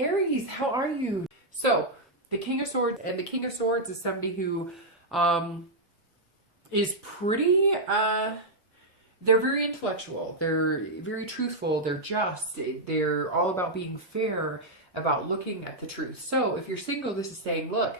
Aries, how are you? So, the King of Swords, and the King of Swords is somebody who is pretty, they're very intellectual, they're very truthful, they're just, they're all about being fair, about looking at the truth. So, if you're single, this is saying, look,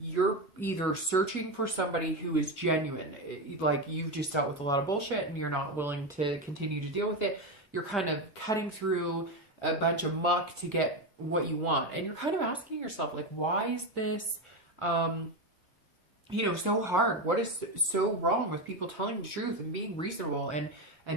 you're either searching for somebody who is genuine, like you've just dealt with a lot of bullshit and you're not willing to continue to deal with it. You're kind of cutting through a bunch of muck to get what you want. And you're kind of asking yourself, like, why is this, you know, so hard? What is so wrong with people telling the truth and being reasonable and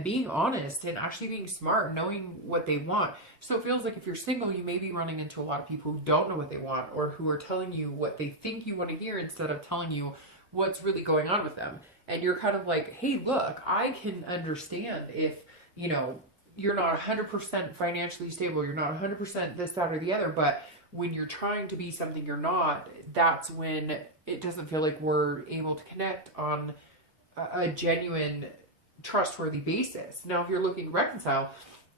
being honest and actually being smart, knowing what they want? So it feels like if you're single, you may be running into a lot of people who don't know what they want, or who are telling you what they think you want to hear instead of telling you what's really going on with them. And you're kind of like, hey, look, I can understand if, you know, you're not 100% financially stable, you're not 100% this, that, or the other, but when you're trying to be something you're not, that's when it doesn't feel like we're able to connect on a genuine, trustworthy basis. Now, if you're looking to reconcile,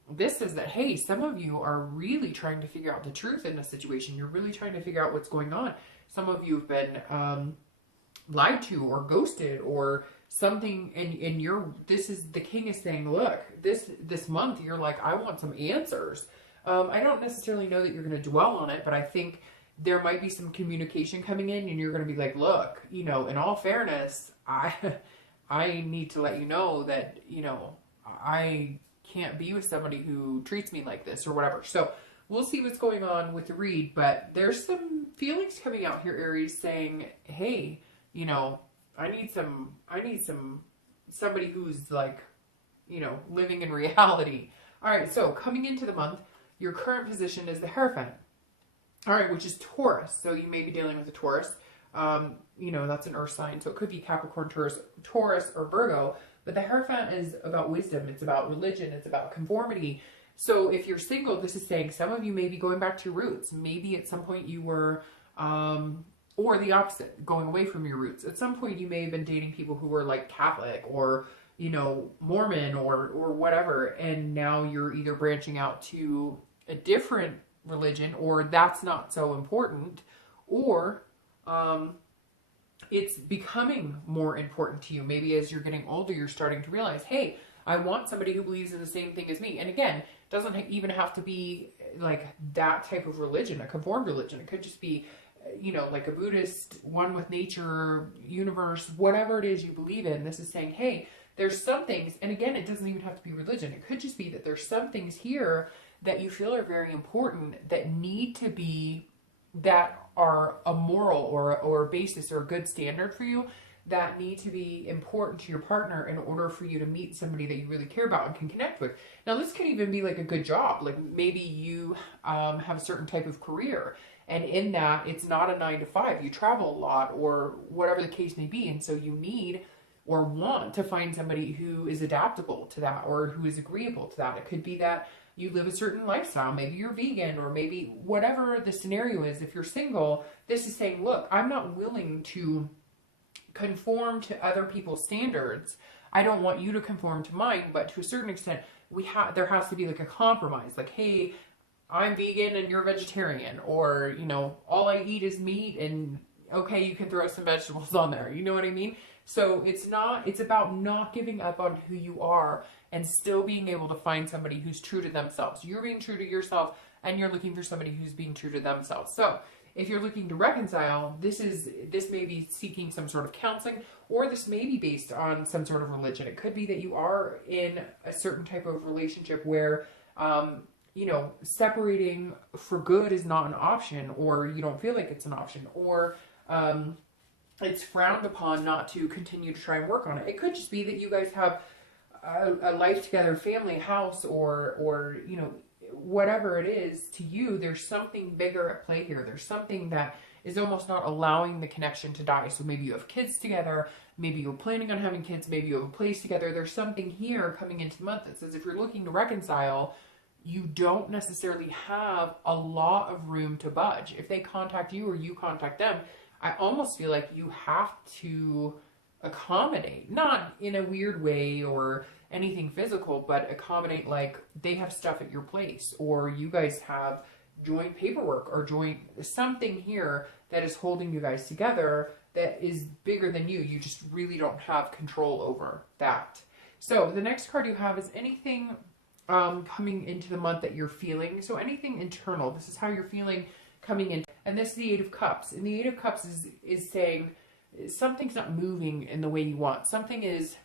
this is that, hey, some of you are really trying to figure out the truth in a situation. You're really trying to figure out what's going on. Some of you have been lied to or ghosted or something, and you're, this is, the King is saying, look, this month you're like, I want some answers. I don't necessarily know that you're going to dwell on it, but I think there might be some communication coming in, and you're going to be like, look, you know, in all fairness, I need to let you know that, you know, I can't be with somebody who treats me like this or whatever. So we'll see what's going on with the read, but there's some feelings coming out here, Aries, saying, hey, you know, I need somebody who's like, you know, living in reality. All right. So coming into the month, your current position is the Hierophant. All right. Which is Taurus. So you may be dealing with a Taurus. You know, that's an earth sign. So it could be Capricorn, Taurus, or Virgo, but the Hierophant is about wisdom. It's about religion. It's about conformity. So if you're single, this is saying some of you may be going back to your roots. Maybe at some point you were, or the opposite, going away from your roots. At some point you may have been dating people who were like Catholic or, you know, Mormon or whatever. And now you're either branching out to a different religion, or that's not so important, or, it's becoming more important to you. Maybe as you're getting older, you're starting to realize, hey, I want somebody who believes in the same thing as me. And again, it doesn't even have to be like that type of religion, a conformed religion. It could just be, you know, like a Buddhist, one with nature, universe, whatever it is you believe in. This is saying, hey, there's some things, and again, it doesn't even have to be religion. It could just be that there's some things here that you feel are very important that need to be, that are a moral or a basis or a good standard for you, that need to be important to your partner in order for you to meet somebody that you really care about and can connect with. Now, this could even be like a good job. Like maybe you have a certain type of career, and in that, it's not a 9-to-5. You travel a lot or whatever the case may be. And so you need or want to find somebody who is adaptable to that or who is agreeable to that. It could be that you live a certain lifestyle. Maybe you're vegan, or maybe whatever the scenario is. If you're single, this is saying, look, I'm not willing to conform to other people's standards. I don't want you to conform to mine, but to a certain extent, there has to be like a compromise. Like, hey, I'm vegan and you're vegetarian, or, you know, all I eat is meat, and okay, you can throw some vegetables on there. You know what I mean? So it's about not giving up on who you are and still being able to find somebody who's true to themselves. You're being true to yourself, and you're looking for somebody who's being true to themselves. So if you're looking to reconcile, this may be seeking some sort of counseling, or this may be based on some sort of religion. It could be that you are in a certain type of relationship where, you know, separating for good is not an option, or you don't feel like it's an option, or it's frowned upon not to continue to try and work on it. It could just be that you guys have a life together, family, house, or you know, whatever it is to you. There's something bigger at play here. There's something that is almost not allowing the connection to die. So maybe you have kids together, maybe you're planning on having kids, maybe you have a place together. There's something here coming into the month that says if you're looking to reconcile, you don't necessarily have a lot of room to budge. If they contact you or you contact them, I almost feel like you have to accommodate, not in a weird way or anything physical, but accommodate, like they have stuff at your place, or you guys have, joint paperwork or joint something here that is holding you guys together that is bigger than you. You just really don't have control over that. So the next card you have is anything coming into the month that you're feeling. So anything internal. This is how you're feeling coming in. And this is the Eight of Cups. And the Eight of Cups is saying something's not moving in the way you want. Something is,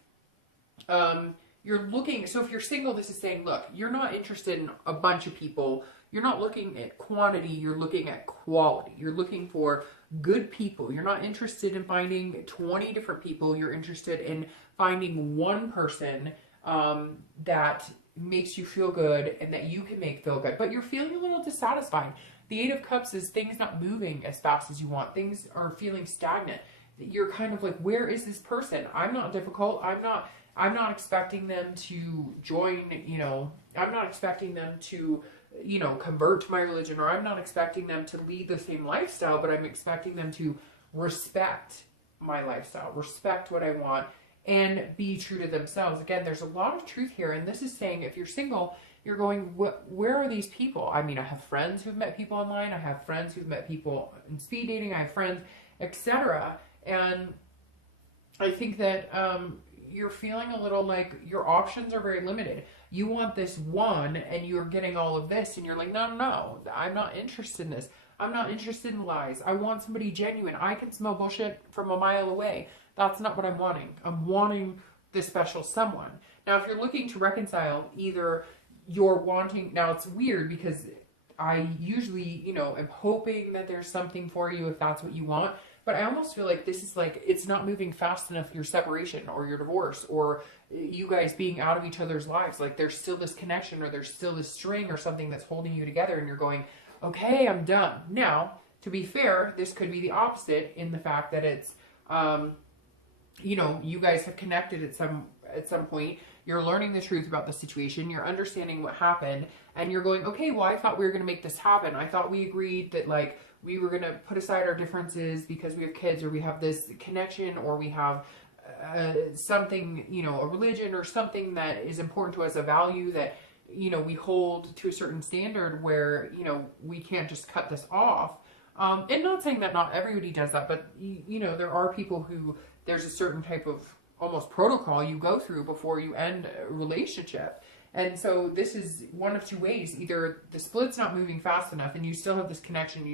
you're looking, so if you're single, this is saying, look, you're not interested in a bunch of people. You're not looking at quantity, you're looking at quality. You're looking for good people. You're not interested in finding 20 different people. You're interested in finding one person that makes you feel good and that you can make feel good. But you're feeling a little dissatisfied. The Eight of Cups is things not moving as fast as you want. Things are feeling stagnant. You're kind of like, where is this person? I'm not difficult. I'm not expecting them to join, you know, I'm not expecting them to, you know, convert to my religion, or I'm not expecting them to lead the same lifestyle, but I'm expecting them to respect my lifestyle, respect what I want, and be true to themselves. Again, there's a lot of truth here. And this is saying, if you're single, you're going, where are these people? I mean, I have friends who've met people online. I have friends who've met people in speed dating. I have friends, etc. And I think that you're feeling a little like your options are very limited. You want this one and you're getting all of this and you're like, no, I'm not interested in this. I'm not interested in lies. I want somebody genuine. I can smell bullshit from a mile away. That's not what I'm wanting. I'm wanting this special someone. Now, if you're looking to reconcile, either you're wanting, now it's weird because I usually, you know, am hoping that there's something for you if that's what you want. But I almost feel like this is like, it's not moving fast enough, your separation or your divorce or you guys being out of each other's lives. Like there's still this connection or there's still this string or something that's holding you together and you're going, okay, I'm done. Now, to be fair, this could be the opposite in the fact that it's, you know, you guys have connected at some point. You're learning the truth about the situation. You're understanding what happened and you're going, okay, well, I thought we were going to make this happen. I thought we agreed that like, we were going to put aside our differences because we have kids or we have this connection or we have something, you know, a religion or something that is important to us, a value that, you know, we hold to a certain standard where, you know, we can't just cut this off. And not saying that not everybody does that, but, you know, there are people who there's a certain type of almost protocol you go through before you end a relationship. And so this is one of two ways. Either the split's not moving fast enough and you still have this connection.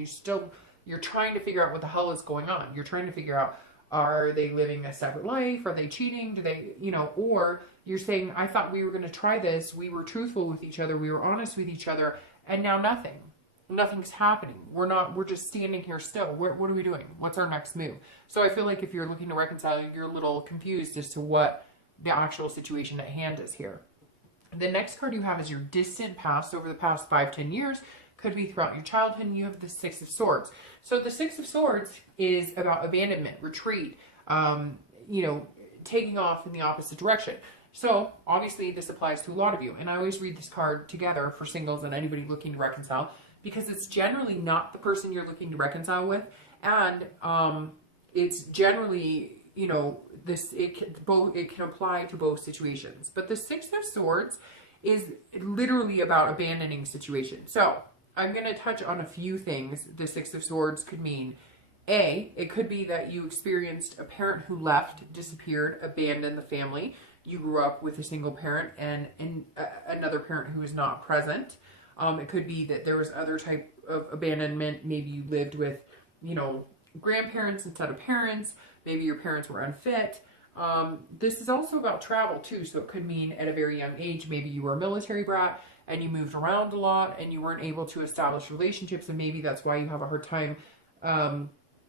You're trying to figure out what the hell is going on. You're trying to figure out, are they living a separate life? Are they cheating? Do they, you know, or you're saying, I thought we were going to try this. We were truthful with each other. We were honest with each other. And now nothing's happening. We're just standing here still. What are we doing? What's our next move? So I feel like if you're looking to reconcile, you're a little confused as to what the actual situation at hand is here. The next card you have is your distant past over the past 5-10 years. Could be throughout your childhood. And you have the Six of Swords. So the Six of Swords is about abandonment, retreat, you know, taking off in the opposite direction. So obviously this applies to a lot of you. And I always read this card together for singles and anybody looking to reconcile because it's generally not the person you're looking to reconcile with. And it's generally, you know, it can apply to both situations. But the Six of Swords is literally about abandoning situations. So I'm going to touch on a few things the Six of Swords could mean. It could be that you experienced a parent who left, disappeared, abandoned the family. You grew up with a single parent and another parent who is not present. It could be that there was other type of abandonment. Maybe you lived with, you know, grandparents instead of parents. Maybe your parents were unfit. This is also about travel too. So it could mean at a very young age, maybe you were a military brat and you moved around a lot and you weren't able to establish relationships. And maybe that's why you have a hard time,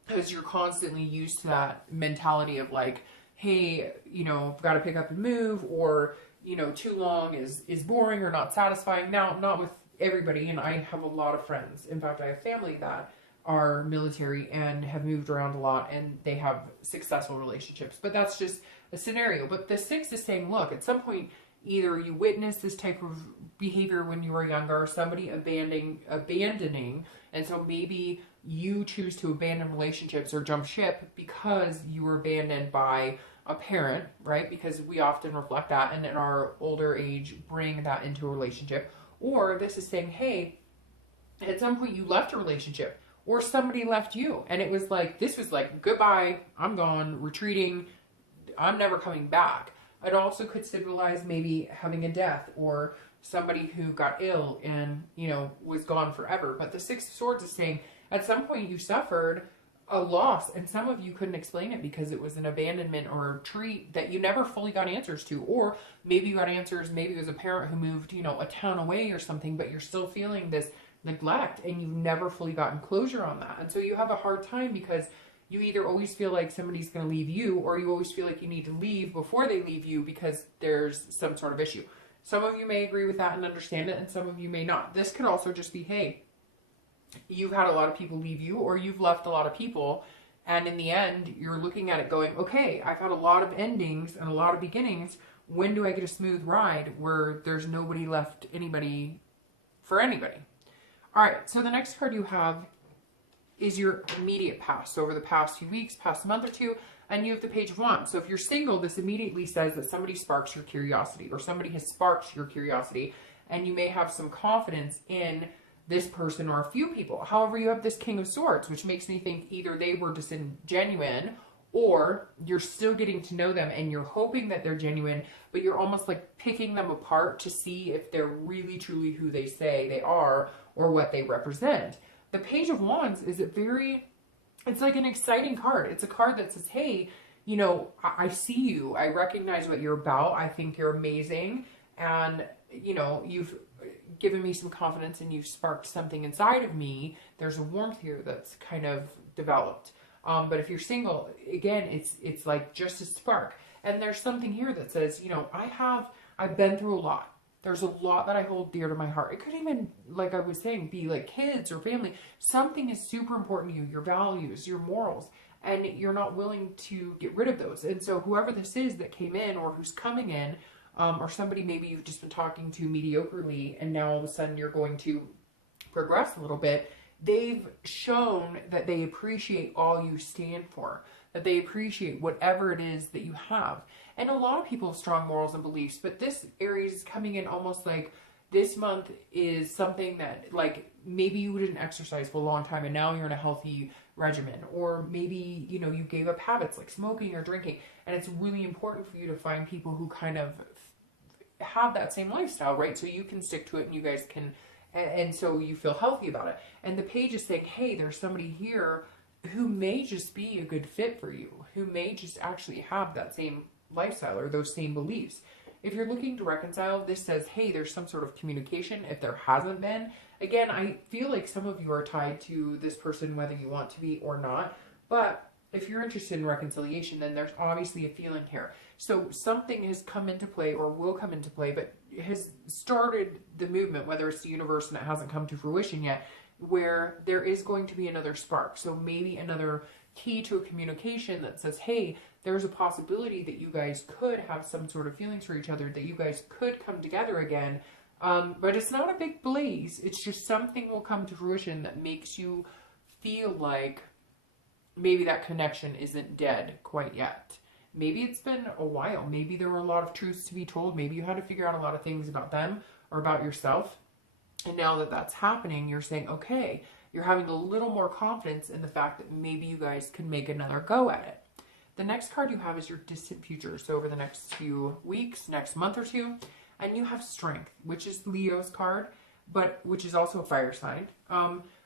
because you're constantly used to that mentality of like, hey, you know, I've got to pick up and move, or, you know, too long is boring or not satisfying. Now, not with everybody. And I have a lot of friends. In fact, I have family that are military and have moved around a lot and they have successful relationships, but that's just a scenario. But the Six is saying, look, at some point, either you witnessed this type of behavior when you were younger, or somebody abandoning, and so maybe you choose to abandon relationships or jump ship because you were abandoned by a parent, right? Because we often reflect that and in our older age bring that into a relationship. Or this is saying, hey, At some point you left a relationship or somebody left you, and it was like, this was like, goodbye, I'm gone, retreating, I'm never coming back. It also could symbolize maybe having a death or somebody who got ill and, you know, was gone forever. But the Six of Swords is saying at some point you suffered a loss, and some of you couldn't explain it because it was an abandonment or a retreat that you never fully got answers to. Or maybe you got answers, maybe it was a parent who moved, you know, a town away or something, but you're still feeling this neglect and you've never fully gotten closure on that. And so you have a hard time because you either always feel like somebody's going to leave you, or you always feel like you need to leave before they leave you because there's some sort of issue. Some of you may agree with that and understand it, and some of you may not. This could also just be, hey, you've had a lot of people leave you, or you've left a lot of people, and in the end, you're looking at it going, okay, I've had a lot of endings and a lot of beginnings. When do I get a smooth ride where there's nobody left anybody for anybody? All right, so the next card you have is your immediate past. So over the past few weeks, past month or two, and you have the Page of Wands. So if you're single, this immediately says that somebody sparks your curiosity, or somebody has sparked your curiosity, and you may have some confidence in this person or a few people. However, you have this King of Swords, which makes me think either they were disingenuine or you're still getting to know them and you're hoping that they're genuine, but you're almost like picking them apart to see if they're really truly who they say they are or what they represent. The Page of Wands is it's like an exciting card. It's a card that says, hey, you know, I see you. I recognize what you're about. I think you're amazing. And, you know, you've given me some confidence and you've sparked something inside of me. There's a warmth here that's kind of developed. But if you're single, again, it's like just a spark. And there's something here that says, you know, I've been through a lot. There's a lot that I hold dear to my heart. It could even, like I was saying, be like kids or family. Something is super important to you, your values, your morals, and you're not willing to get rid of those. And so whoever this is that came in or who's coming in, or somebody maybe you've just been talking to mediocrely and now all of a sudden you're going to progress a little bit, they've shown that they appreciate all you stand for, that they appreciate whatever it is that you have. And a lot of people have strong morals and beliefs, but this Aries is coming in almost like this month is something that, like, maybe you didn't exercise for a long time and now you're in a healthy regimen, or maybe, you know, you gave up habits like smoking or drinking, and it's really important for you to find people who kind of have that same lifestyle, right? So you can stick to it and you guys can, and so you feel healthy about it. And the page is saying, hey, there's somebody here who may just be a good fit for you, who may just actually have that same lifestyle or those same beliefs. If you're looking to reconcile, this says, hey, there's some sort of communication. If there hasn't been, again, I feel like some of you are tied to this person, whether you want to be or not. But if you're interested in reconciliation, then there's obviously a feeling here. So something has come into play or will come into play, but has started the movement, whether it's the universe and it hasn't come to fruition yet, where there is going to be another spark. So maybe another key to a communication that says, hey, there's a possibility that you guys could have some sort of feelings for each other, that you guys could come together again. But it's not a big blaze. It's just something will come to fruition that makes you feel like maybe that connection isn't dead quite yet. Maybe it's been a while. Maybe there were a lot of truths to be told. Maybe you had to figure out a lot of things about them or about yourself. And now that that's happening, you're saying, okay, you're having a little more confidence in the fact that maybe you guys can make another go at it. The next card you have is your distant future. So over the next few weeks, next month or two, and you have Strength, which is Leo's card, but which is also a fire sign,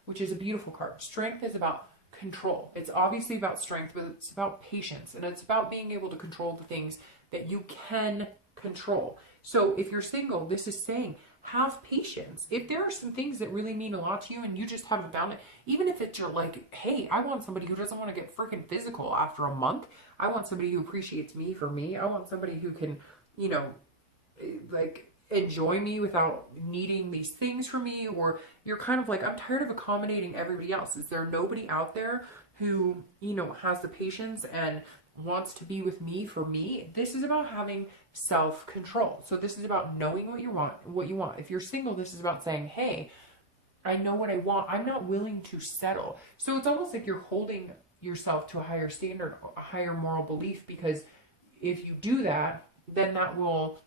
which is a beautiful card. Strength is about control. It's obviously about strength, but it's about patience, and it's about being able to control the things that you can control. So if you're single, this is saying, have patience. If there are some things that really mean a lot to you and you just haven't found it, even if it's you're like, hey, I want somebody who doesn't want to get freaking physical after a month. I want somebody who appreciates me for me. I want somebody who can, you know, like enjoy me without needing these things from me. Or you're kind of like, I'm tired of accommodating everybody else. Is there nobody out there who, you know, has the patience and wants to be with me for me? This is about having self-control. So this is about knowing what you want. If you're single, this is about saying, hey, I know what I want. I'm not willing to settle. So it's almost like you're holding yourself to a higher standard, a higher moral belief, because if you do that, then that will,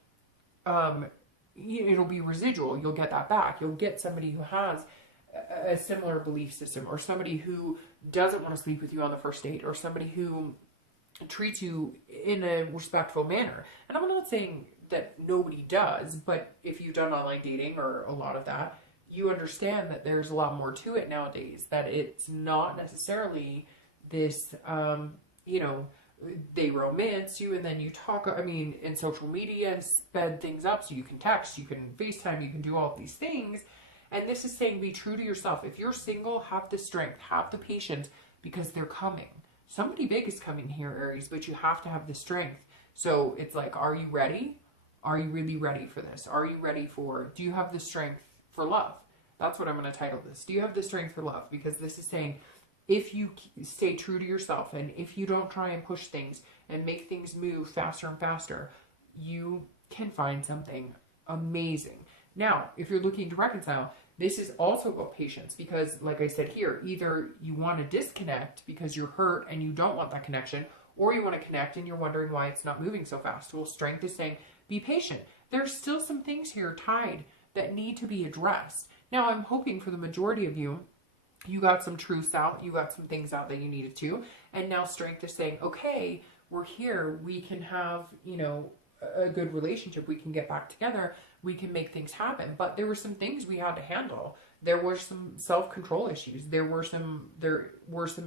it'll be residual. You'll get that back. You'll get somebody who has a similar belief system, or somebody who doesn't want to sleep with you on the first date, or somebody who treats you in a respectful manner. And I'm not saying that nobody does, but if you've done online dating or a lot of that, you understand that there's a lot more to it nowadays, that it's not necessarily this, you know, they romance you and then you talk, I mean, in social media, sped things up so you can text, you can FaceTime, you can do all of these things. And this is saying be true to yourself. If you're single, have the strength, have the patience, because they're coming. Somebody big is coming here, Aries, but you have to have the strength. So it's like, are you ready? Are you really ready for this? Are you ready for, do you have the strength for love? That's what I'm going to title this. Do you have the strength for love? Because this is saying, if you stay true to yourself and if you don't try and push things and make things move faster and faster, you can find something amazing. Now, if you're looking to reconcile, this is also about patience, because like I said here, either you want to disconnect because you're hurt and you don't want that connection, or you want to connect and you're wondering why it's not moving so fast. Well, strength is saying, be patient. There's still some things here tied that need to be addressed. Now, I'm hoping for the majority of you, you got some truths out, you got some things out that you needed to, and now strength is saying, okay, we're here, we can have, you know, a good relationship, we can get back together, we can make things happen. But there were some things we had to handle. There were some self-control issues. There were some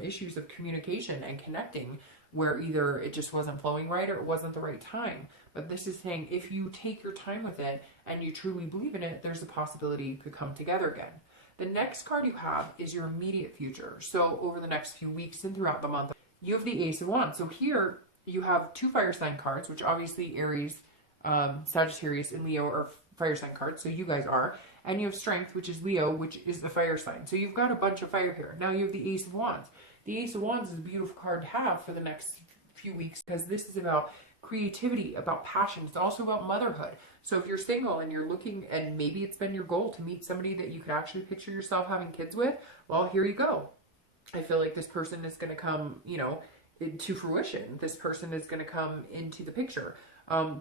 issues of communication and connecting where either it just wasn't flowing right or it wasn't the right time. But this is saying, if you take your time with it and you truly believe in it, there's a possibility you could come together again. The next card you have is your immediate future. So over the next few weeks and throughout the month, you have the Ace of Wands. So here you have two fire sign cards, which obviously Aries, Sagittarius, and Leo are fire sign cards. So you guys are. And you have Strength, which is Leo, which is the fire sign. So you've got a bunch of fire here. Now you have the Ace of Wands. The Ace of Wands is a beautiful card to have for the next few weeks, because this is about creativity, about passion. It's also about motherhood. So if you're single and you're looking, and maybe it's been your goal to meet somebody that you could actually picture yourself having kids with, well, here you go. I feel like this person is going to come, you know, to fruition. This person is going to come into the picture,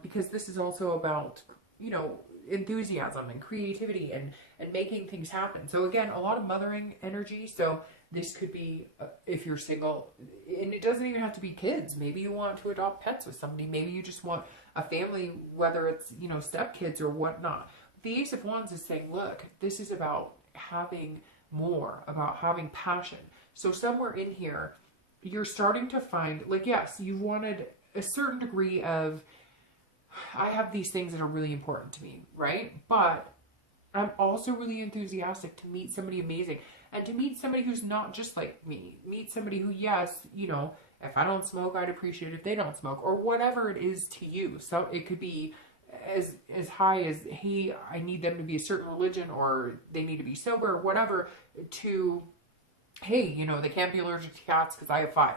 because this is also about, you know, enthusiasm and creativity and making things happen. So again, a lot of mothering energy. So this could be, if you're single, and it doesn't even have to be kids. Maybe you want to adopt pets with somebody. Maybe you just want a family, whether it's, you know, stepkids or whatnot. The Ace of Wands is saying, look, this is about having more, about having passion. So somewhere in here, you're starting to find, like, yes, you wanted a certain degree of, I have these things that are really important to me, right? But I'm also really enthusiastic to meet somebody amazing, and to meet somebody who's not just like me. Meet somebody who, yes, you know, if I don't smoke, I'd appreciate it if they don't smoke, or whatever it is to you. So it could be as high as, hey, I need them to be a certain religion, or they need to be sober, or whatever, to, hey, you know, they can't be allergic to cats because I have 5.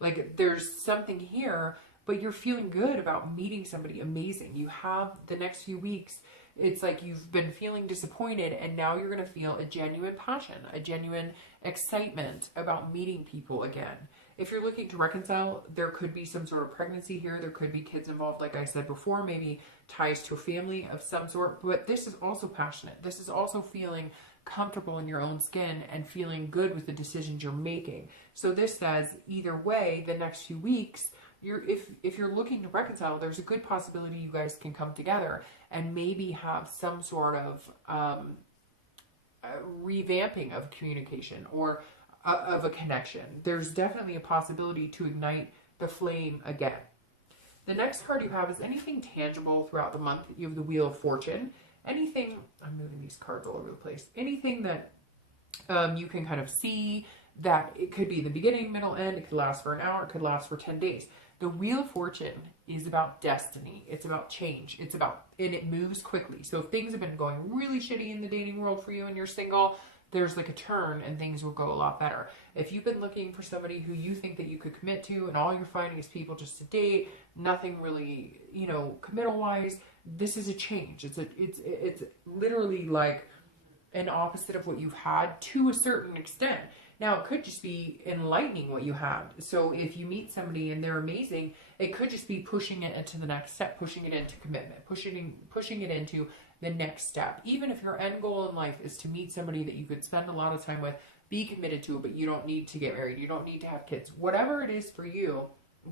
Like, there's something here, but you're feeling good about meeting somebody amazing. You have the next few weeks, it's like you've been feeling disappointed, and now you're going to feel a genuine passion, a genuine excitement about meeting people again. If you're looking to reconcile, there could be some sort of pregnancy here. There could be kids involved, like I said before, maybe ties to a family of some sort. But this is also passionate. This is also feeling comfortable in your own skin and feeling good with the decisions you're making. So this says, either way, the next few weeks, if you're looking to reconcile, there's a good possibility you guys can come together and maybe have some sort of revamping of communication or of a connection. There's definitely a possibility to ignite the flame again. The next card you have is anything tangible throughout the month. You have the Wheel of Fortune. Anything, I'm moving these cards all over the place. Anything that you can kind of see, that it could be the beginning, middle, end. It could last for an hour. It could last for 10 days. The Wheel of Fortune is about destiny. It's about change. It's about, and it moves quickly. So if things have been going really shitty in the dating world for you and you're single, there's like a turn and things will go a lot better. If you've been looking for somebody who you think that you could commit to and all you're finding is people just to date, nothing really, you know, committal wise, this is a change. It's literally like an opposite of what you've had to a certain extent. Now, it could just be enlightening what you had. So if you meet somebody and they're amazing, it could just be pushing it into the next step, pushing it into commitment, pushing it into the next step. Even if your end goal in life is to meet somebody that you could spend a lot of time with, be committed to, but you don't need to get married, you don't need to have kids, whatever it is for you,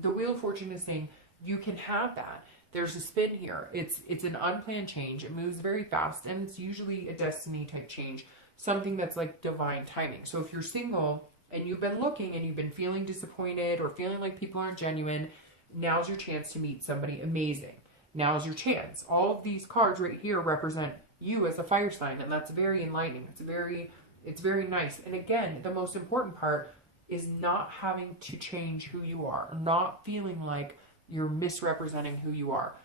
the Wheel of Fortune is saying you can have that. There's a spin here. It's an unplanned change. It moves very fast, and it's usually a destiny type change, something that's like divine timing. So if you're single and you've been looking and you've been feeling disappointed or feeling like people aren't genuine, now's your chance to meet somebody amazing. Now's your chance. All of these cards right here represent you as a fire sign, and that's very enlightening. It's very nice. And again, the most important part is not having to change who you are, not feeling like you're misrepresenting who you are.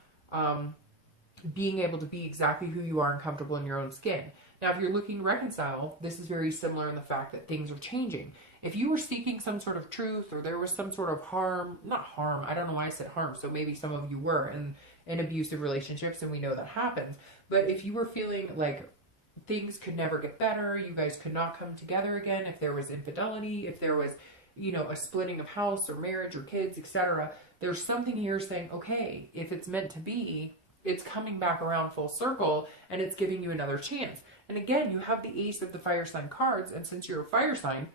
Being able to be exactly who you are and comfortable in your own skin. Now, if you're looking to reconcile, this is very similar in the fact that things are changing. If you were seeking some sort of truth, or there was some sort of harm, not harm, I don't know why I said harm, so maybe some of you were in abusive relationships, and we know that happens. But if you were feeling like things could never get better, you guys could not come together again, if there was infidelity, if there was, you know, a splitting of house or marriage or kids, etc., there's something here saying, okay, if it's meant to be, it's coming back around full circle, and it's giving you another chance. And again, you have the Ace of the fire sign cards, and since you're a fire sign,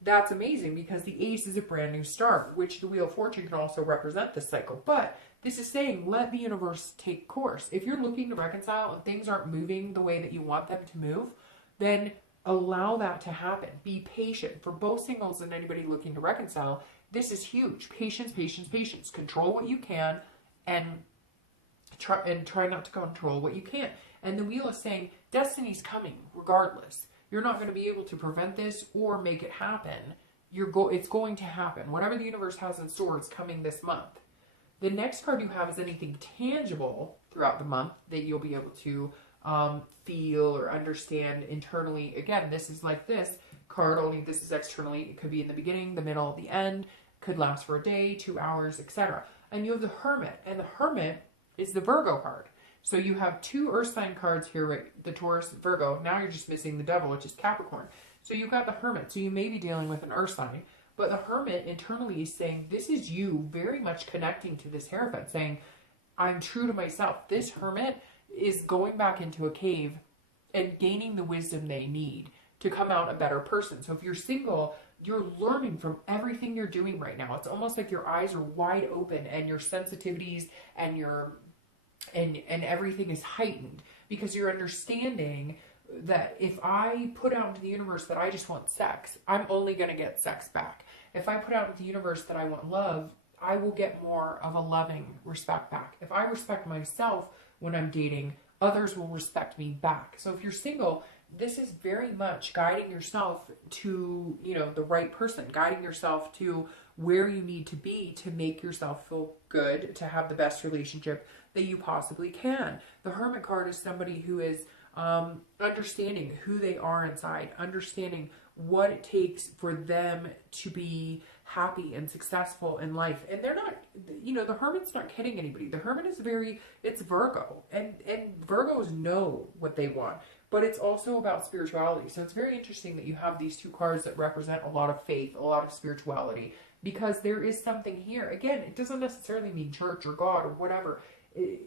that's amazing, because the Ace is a brand new start, which the Wheel of Fortune can also represent this cycle. But this is saying, let the universe take course. If you're looking to reconcile and things aren't moving the way that you want them to move, then allow that to happen. Be patient. For both singles and anybody looking to reconcile, this is huge. Patience, patience, patience. Control what you can, and try not to control what you can't. And the Wheel is saying, destiny's coming regardless. You're not going to be able to prevent this or make it happen. It's going to happen. Whatever the universe has in store is coming this month. The next card you have is anything tangible throughout the month that you'll be able to feel or understand internally. Again, this is like this card, only this is externally. It could be in the beginning, the middle, the end. Could last for a day, 2 hours, etc. And you have the Hermit, and the Hermit is the Virgo card. So you have 2 earth sign cards here, right? The Taurus, Virgo. Now you're just missing the Devil, which is Capricorn. So you've got the Hermit. So you may be dealing with an earth sign, but the Hermit internally is saying, this is you very much connecting to this Hierophant, saying, I'm true to myself. This Hermit is going back into a cave and gaining the wisdom they need to come out a better person. So if you're single, you're learning from everything you're doing right now. It's almost like your eyes are wide open, and your sensitivities and and everything is heightened, because you're understanding that if I put out into the universe that I just want sex, I'm only going to get sex back. If I put out into the universe that I want love, I will get more of a loving respect back. If I respect myself when I'm dating, others will respect me back. So if you're single, this is very much guiding yourself to, you know, the right person, guiding yourself to where you need to be to make yourself feel good, to have the best relationship that you possibly can. The Hermit card is somebody who is understanding who they are inside, understanding what it takes for them to be happy and successful in life. And they're not, you know, the Hermit's not kidding anybody. The Hermit is it's Virgo, and Virgos know what they want, but it's also about spirituality. So it's very interesting that you have these 2 cards that represent a lot of faith, a lot of spirituality, because there is something here. Again, it doesn't necessarily mean church or God or whatever,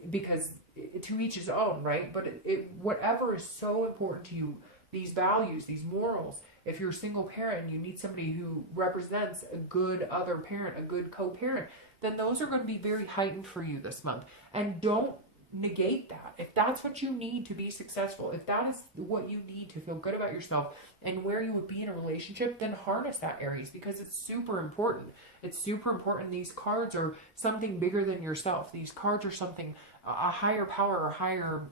because to each his own, right? But whatever is so important to you, these values, these morals. If you're a single parent and you need somebody who represents a good other parent, a good co-parent, then those are going to be very heightened for you this month. And don't negate that. If that's what you need to be successful, if that is what you need to feel good about yourself and where you would be in a relationship, then harness that, Aries, because it's super important. It's super important. These cards are something bigger than yourself. These cards are something, a higher power or higher,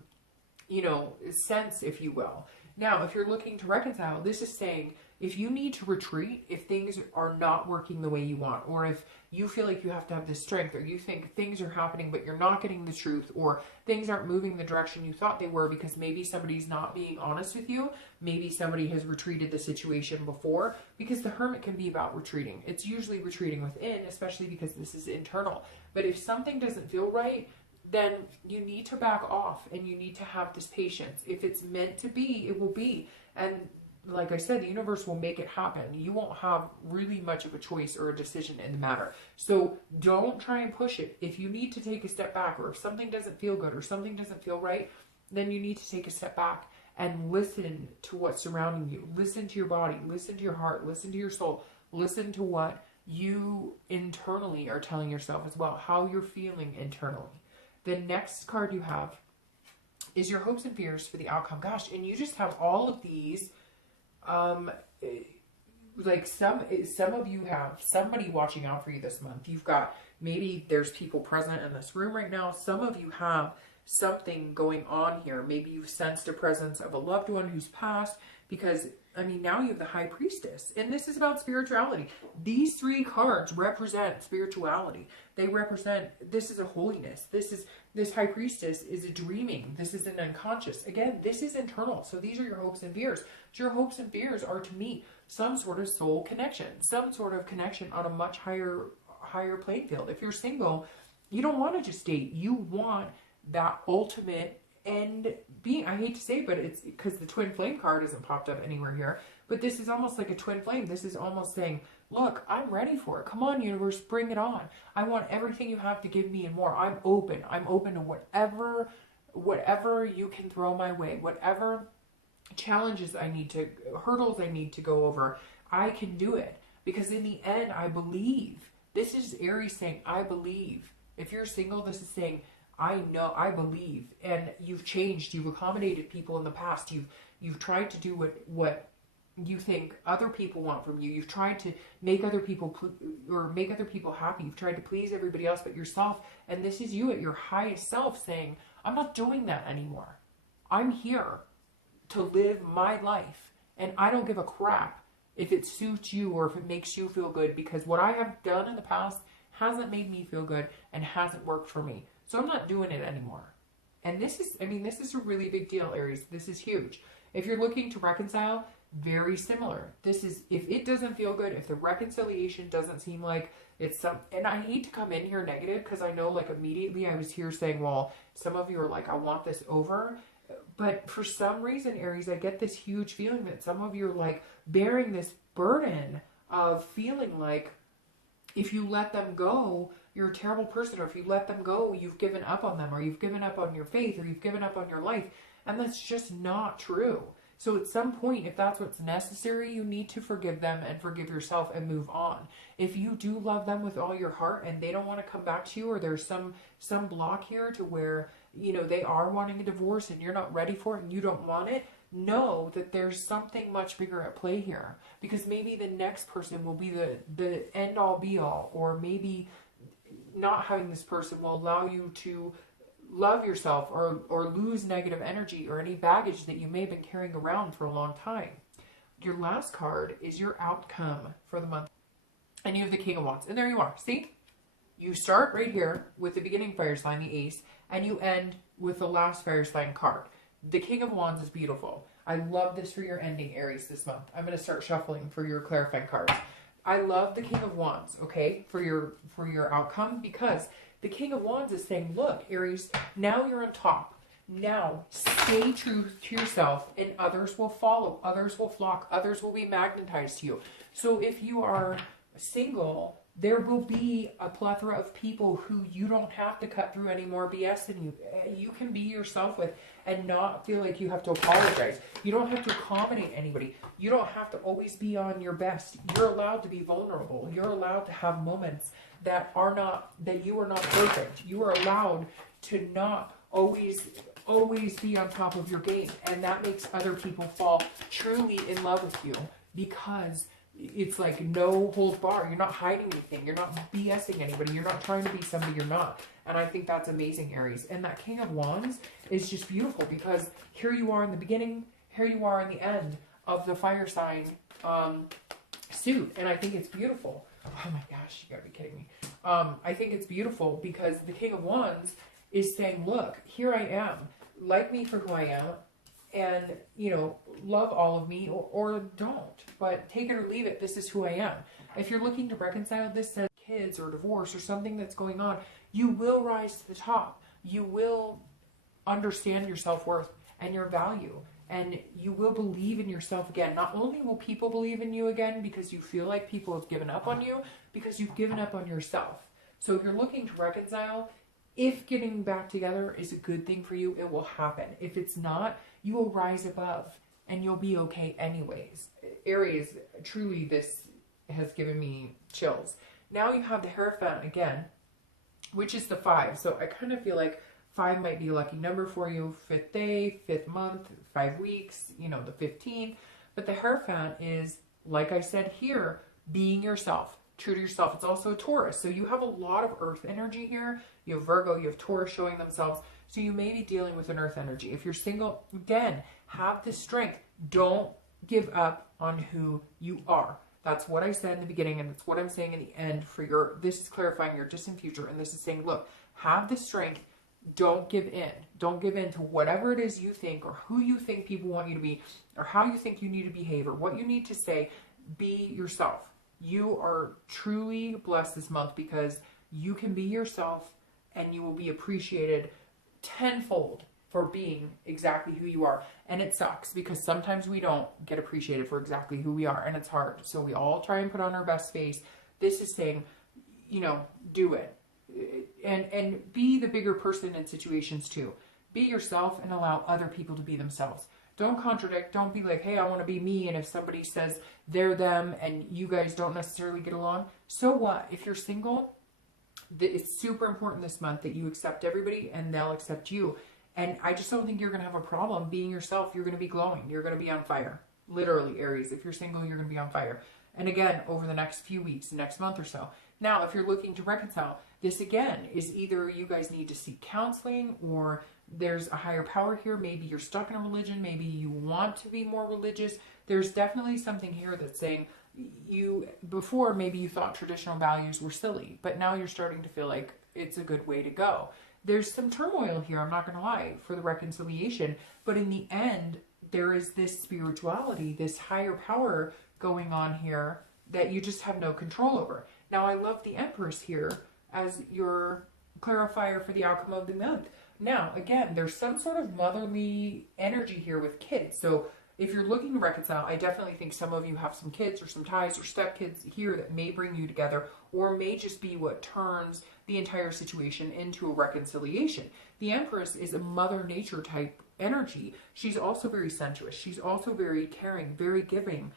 you know, sense, if you will. Now, if you're looking to reconcile, this is saying, if you need to retreat, if things are not working the way you want, or if you feel like you have to have this strength, or you think things are happening but you're not getting the truth, or things aren't moving the direction you thought they were because maybe somebody's not being honest with you, maybe somebody has retreated the situation before, because the Hermit can be about retreating. It's usually retreating within, especially because this is internal. But if something doesn't feel right, then you need to back off, and you need to have this patience. If it's meant to be, it will be. And like I said, the universe will make it happen. You won't have really much of a choice or a decision in the matter. So don't try and push it. If you need to take a step back, or if something doesn't feel good or something doesn't feel right, then you need to take a step back and listen to what's surrounding you. Listen to your body, listen to your heart, listen to your soul, listen to what you internally are telling yourself as well, how you're feeling internally. The next card you have is your hopes and fears for the outcome. Gosh, and you just have all of these, like some of you have somebody watching out for you this month. You've got, maybe there's people present in this room right now. Some of you have something going on here. Maybe you've sensed a presence of a loved one who's passed, because I mean, now you have the High Priestess, and this is about spirituality. These three cards represent spirituality. They represent, this is a holiness. This High Priestess is a dreaming. This is an unconscious. Again, this is internal. So these are your hopes and fears. So your hopes and fears are to meet some sort of soul connection, some sort of connection on a much higher playing field. If you're single, you don't want to just date. You want that ultimate end being. I hate to say, but it's because the twin flame card isn't popped up anywhere here, but this is almost like a twin flame. This is almost saying, look, I'm ready for it. Come on, universe, bring it on. I want everything you have to give me and more. I'm open to whatever you can throw my way, whatever challenges I need to, hurdles I need to go over. I can do it, because in the end, I believe. This is Aries saying, I believe. If you're single, this is saying, I know, I believe. And you've changed, you've accommodated people in the past, you've tried to do what you think other people want from you. You've tried to make other people happy. You've tried to please everybody else but yourself. And this is you at your highest self saying, I'm not doing that anymore. I'm here to live my life, and I don't give a crap if it suits you or if it makes you feel good, because what I have done in the past hasn't made me feel good and hasn't worked for me. So I'm not doing it anymore. And this is, I mean, this is a really big deal, Aries. This is huge. If you're looking to reconcile, very similar. This is, if it doesn't feel good, if the reconciliation doesn't seem like it's some, and I hate to come in here negative, because I know like immediately I was here saying, well, some of you are like, I want this over. But for some reason, Aries, I get this huge feeling that some of you are like bearing this burden of feeling like if you let them go, you're a terrible person, or if you let them go, you've given up on them, or you've given up on your faith, or you've given up on your life. And that's just not true. So at some point, if that's what's necessary, you need to forgive them and forgive yourself and move on. If you do love them with all your heart and they don't want to come back to you, or there's some block here to where, you know, they are wanting a divorce and you're not ready for it and you don't want it, know that there's something much bigger at play here. Because maybe the next person will be the end all be all, or maybe not having this person will allow you to love yourself or lose negative energy or any baggage that you may have been carrying around for a long time. Your last card is your outcome for the month. And you have the King of Wands. And there you are. See? You start right here with the beginning fire sign, the Ace, and you end with the last fire sign card. The King of Wands is beautiful. I love this for your ending, Aries, this month. I'm going to start shuffling for your clarifying cards. I love the King of Wands, okay, for your outcome, because the King of Wands is saying, look, Aries, now you're on top. Now stay true to yourself, and others will follow. Others will flock. Others will be magnetized to you. So if you are single, there will be a plethora of people who you don't have to cut through any more BS than you. You can be yourself with and not feel like you have to apologize. You don't have to accommodate anybody. You don't have to always be on your best. You're allowed to be vulnerable. You're allowed to have moments that you are not perfect. You are allowed to not always be on top of your game. And that makes other people fall truly in love with you, because it's like no holds bar. You're not hiding anything. You're not BSing anybody. You're not trying to be somebody you're not. And I think that's amazing, Aries. And that King of Wands is just beautiful, because here you are in the beginning, here you are in the end of the fire sign suit. And I think it's beautiful. Oh my gosh, you gotta be kidding me. I think it's beautiful because the King of Wands is saying, look, here I am. Like me for who I am. And, you know, love all of me or don't. But take it or leave it. This is who I am. If you're looking to reconcile this, says kids or divorce or something that's going on, you will rise to the top. You will understand your self-worth and your value. And you will believe in yourself again. Not only will people believe in you again because you feel like people have given up on you, because you've given up on yourself. So if you're looking to reconcile, If getting back together is a good thing for you, it will happen. If it's not, you will rise above and you'll be okay anyways. Aries, truly this has given me chills. Now you have the Hierophant again, which is the 5. So I kind of feel like 5 might be a lucky number for you. 5th day, 5th month, 5 weeks, you know, the 15th. But the Hierophant is, like I said here, being yourself, true to yourself. It's also a Taurus. So you have a lot of earth energy here. You have Virgo, you have Taurus showing themselves. So you may be dealing with an earth energy. If you're single, again, have the strength. Don't give up on who you are. That's what I said in the beginning, and it's what I'm saying in the end for your, this is clarifying your distant future, and this is saying, look, have the strength. Don't give in. Don't give in to whatever it is you think or who you think people want you to be or how you think you need to behave or what you need to say. Be yourself. You are truly blessed this month because you can be yourself and you will be appreciated tenfold for being exactly who you are. And it sucks because sometimes we don't get appreciated for exactly who we are, and it's hard. So we all try and put on our best face. This is saying, you know, do it. And be the bigger person in situations too. Be yourself and allow other people to be themselves. Don't contradict. Don't be like, hey, I want to be me. And if somebody says they're them and you guys don't necessarily get along, so what? If you're single, it's super important this month that you accept everybody and they'll accept you. And I just don't think you're going to have a problem being yourself. You're going to be glowing. You're going to be on fire. Literally, Aries. If you're single, you're going to be on fire. And again, over the next few weeks, next month or so. Now, if you're looking to reconcile, this again is either you guys need to seek counseling or there's a higher power here. Maybe you're stuck in a religion. Maybe you want to be more religious. There's definitely something here that's saying before maybe you thought traditional values were silly, but now you're starting to feel like it's a good way to go. There's some turmoil here, I'm not going to lie, for the reconciliation. But in the end, there is this spirituality, this higher power going on here that you just have no control over. Now, I love the Empress here as your clarifier for the outcome of the month. Now, again, there's some sort of motherly energy here with kids. So if you're looking to reconcile, I definitely think some of you have some kids or some ties or stepkids here that may bring you together or may just be what turns the entire situation into a reconciliation. The Empress is a Mother Nature type energy. She's also very sensuous. She's also very caring, very giving,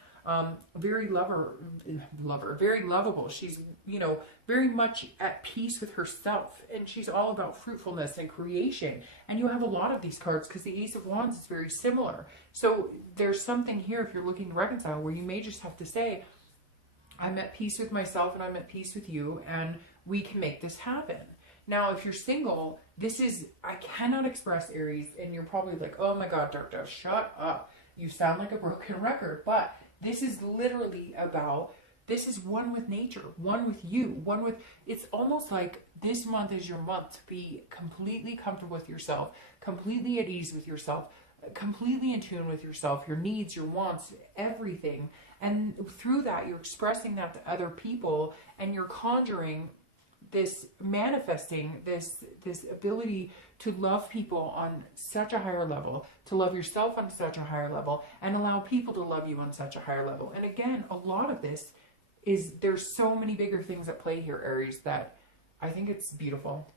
very very lovable. She's, you know, very much at peace with herself, and she's all about fruitfulness and creation. And you have a lot of these cards because the Ace of Wands is very similar. So there's something here if you're looking to reconcile where you may just have to say, I'm at peace with myself and I'm at peace with you, and we can make this happen. Now, if you're single, this is, I cannot express, Aries, and you're probably like, oh my God, Dark Dove, shut up. You sound like a broken record. But this is literally about, this is one with nature, one with you, one with, it's almost like this month is your month to be completely comfortable with yourself, completely at ease with yourself, completely in tune with yourself, your needs, your wants, everything. And through that, you're expressing that to other people, and you're conjuring this, manifesting this ability to love people on such a higher level, to love yourself on such a higher level, and allow people to love you on such a higher level. And again, a lot of this is, there's so many bigger things at play here, Aries, that I think it's beautiful.